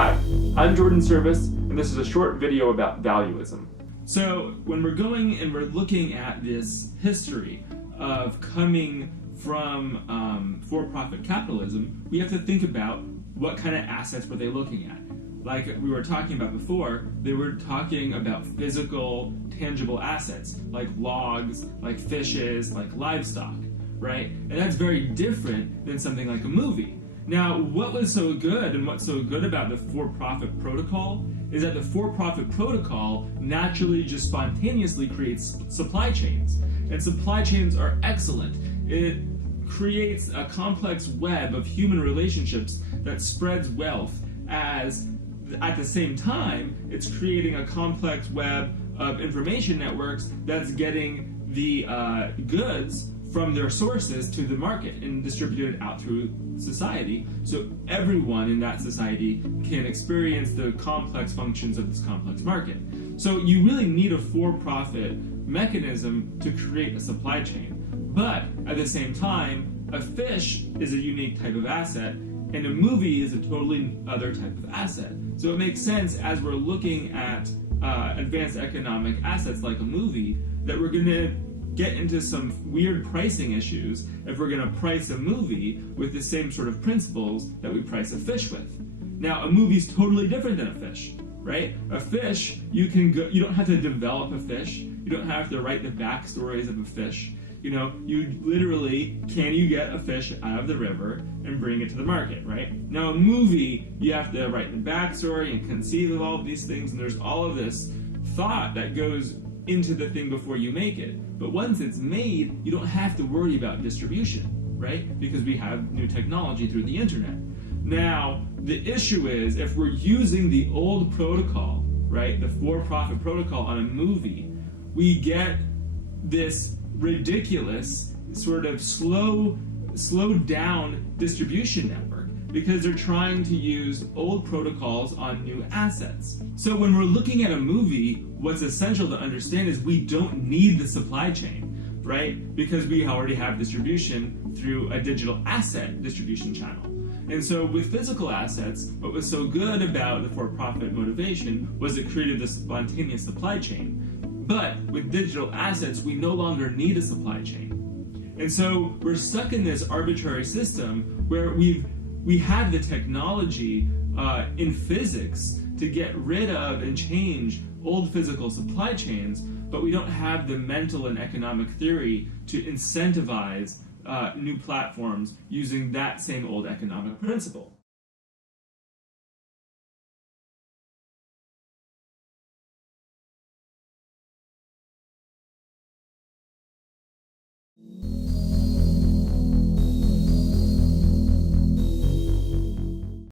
Hi, I'm Jordan Service, and this is a short video about valueism. So when we're going and we're looking at this history of coming from for-profit capitalism, we have to think about what kind of assets were they looking at. Like we were talking about before, they were talking about physical, tangible assets, like logs, like fishes, like livestock, right? And that's very different than something like a movie. Now, what was so good and what's so good about the for-profit protocol is that the for-profit protocol naturally just spontaneously creates supply chains. And supply chains are excellent. It creates a complex web of human relationships that spreads wealth as, at the same time, it's creating a complex web of information networks that's getting the goods from their sources to the market and distributed out through society, so everyone in that society can experience the complex functions of this complex market. So you really need a for-profit mechanism to create a supply chain. But at the same time, a fish is a unique type of asset, and a movie is a totally other type of asset. So it makes sense as we're looking at advanced economic assets like a movie that we're going to get into some weird pricing issues if we're going to price a movie with the same sort of principles that we price a fish with. Now, a movie's totally different than a fish, right? A fish, you don't have to develop a fish, you don't have to write the backstories of a fish. You know, you literally, can you get a fish out of the river and bring it to the market, right? Now, a movie, you have to write the backstory and conceive of all of these things, and there's all of this thought that goes into the thing before you make it. But once it's made, you don't have to worry about distribution, right? Because we have new technology through the internet. Now, the issue is if we're using the old protocol, right, the for-profit protocol on a movie, we get this ridiculous sort of slowed down distribution network because they're trying to use old protocols on new assets. So when we're looking at a movie, what's essential to understand is we don't need the supply chain, right? Because we already have distribution through a digital asset distribution channel. And so with physical assets, what was so good about the for-profit motivation was it created this spontaneous supply chain. But with digital assets, we no longer need a supply chain. And so we're stuck in this arbitrary system where we have the technology in physics to get rid of and change old physical supply chains, but we don't have the mental and economic theory to incentivize new platforms using that same old economic principle.